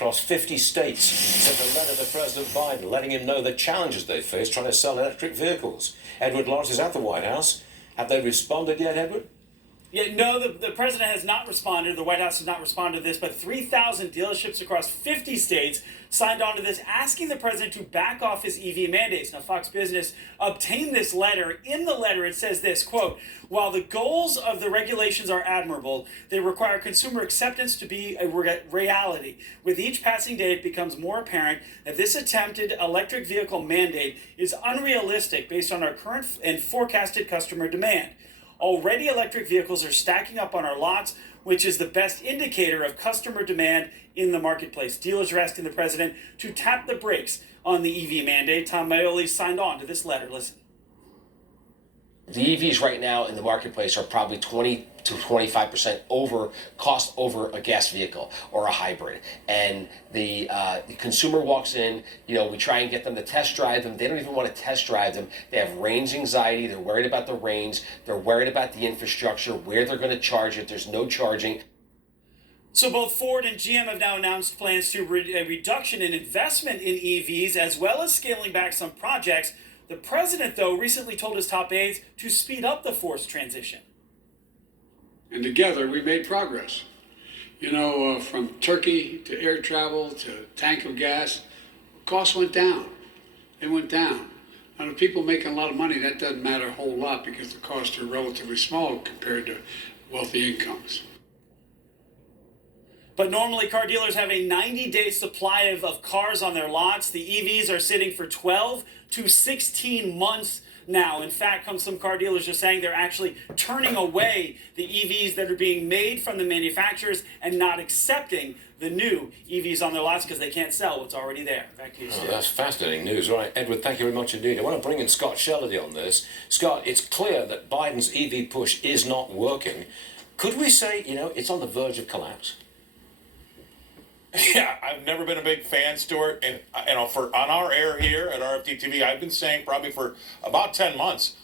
across 50 states sent a letter to President Biden letting him know the challenges they face trying to sell electric vehicles. Edward Lawrence is at the White House. Have they responded yet, Edward? Yeah, no, the president has not responded. The White House has not responded to this, but 3,000 dealerships across 50 states signed on to this, asking the president to back off his EV mandates. Now, Fox Business obtained this letter. In the letter, it says this, quote, "While the goals of the regulations are admirable, they require consumer acceptance to be a reality. With each passing day, it becomes more apparent that this attempted electric vehicle mandate is unrealistic based on our current and forecasted customer demand. Already electric vehicles are stacking up on our lots, which is the best indicator of customer demand in the marketplace. Dealers are asking the president to tap the brakes on the EV mandate." Tom Maioli signed on to this letter. Listen. The EVs right now in the marketplace are probably 20 to 25% cost over a gas vehicle or a hybrid. And the consumer walks in, we try and get them to test drive them. They don't even want to test drive them. They have range anxiety. They're worried about the range. They're worried about the infrastructure, where they're going to charge it. There's no charging. So both Ford and GM have now announced plans to a reduction in investment in EVs, as well as scaling back some projects. The president, though, recently told his top aides to speed up the forced transition. And together we made progress. From Turkey to air travel to tank of gas, costs went down. They went down. And if people making a lot of money, that doesn't matter a whole lot because the costs are relatively small compared to wealthy incomes. But normally car dealers have a 90-day supply of cars on their lots. The EVs are sitting for 12 to 16 months now. In fact, some car dealers are saying they're actually turning away the EVs that are being made from the manufacturers and not accepting the new EVs on their lots because they can't sell what's already there. Back to you, Stuart. That's fascinating news. All right, Edward, thank you very much indeed. I want to bring in Scott Shellady on this. Scott, it's clear that Biden's EV push is not working. Could we say, it's on the verge of collapse? Yeah, I've never been a big fan, Stuart, and on our air here at RFD TV, I've been saying probably for about 10 months,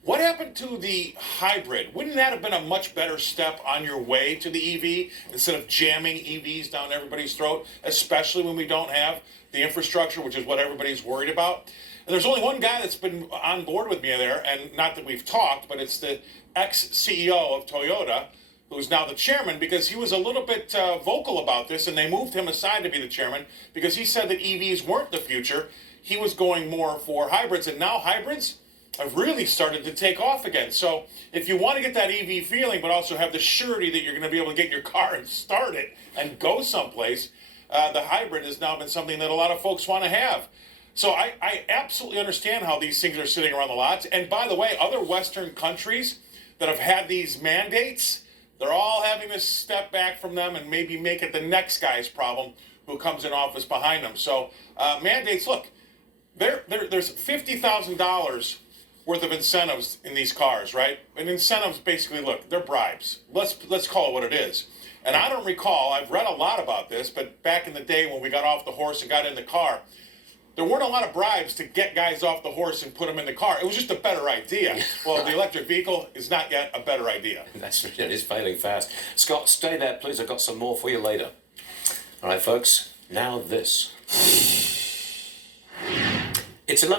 what happened to the hybrid? Wouldn't that have been a much better step on your way to the EV instead of jamming EVs down everybody's throat, especially when we don't have the infrastructure, which is what everybody's worried about? And there's only one guy that's been on board with me there, and not that we've talked, but it's the ex-CEO of Toyota, who's now the chairman, because he was a little bit vocal about this, and they moved him aside to be the chairman because he said that EVs weren't the future. He was going more for hybrids, and now hybrids have really started to take off again. So if you want to get that EV feeling, but also have the surety that you're going to be able to get your car and start it and go someplace, the hybrid has now been something that a lot of folks want to have. So I absolutely understand how these things are sitting around the lots. And by the way, other Western countries that have had these mandates, they're all having to step back from them and maybe make it the next guy's problem who comes in office behind them. So mandates, look, there's $50,000 worth of incentives in these cars, right? And incentives basically, look, they're bribes. Let's call it what it is. And I don't recall, I've read a lot about this, but back in the day when we got off the horse and got in the car, there weren't a lot of bribes to get guys off the horse and put them in the car. It was just a better idea. Well, the electric vehicle is not yet a better idea. That's it. It's failing fast. Scott, stay there, please. I've got some more for you later. All right, folks. Now this. It's 11.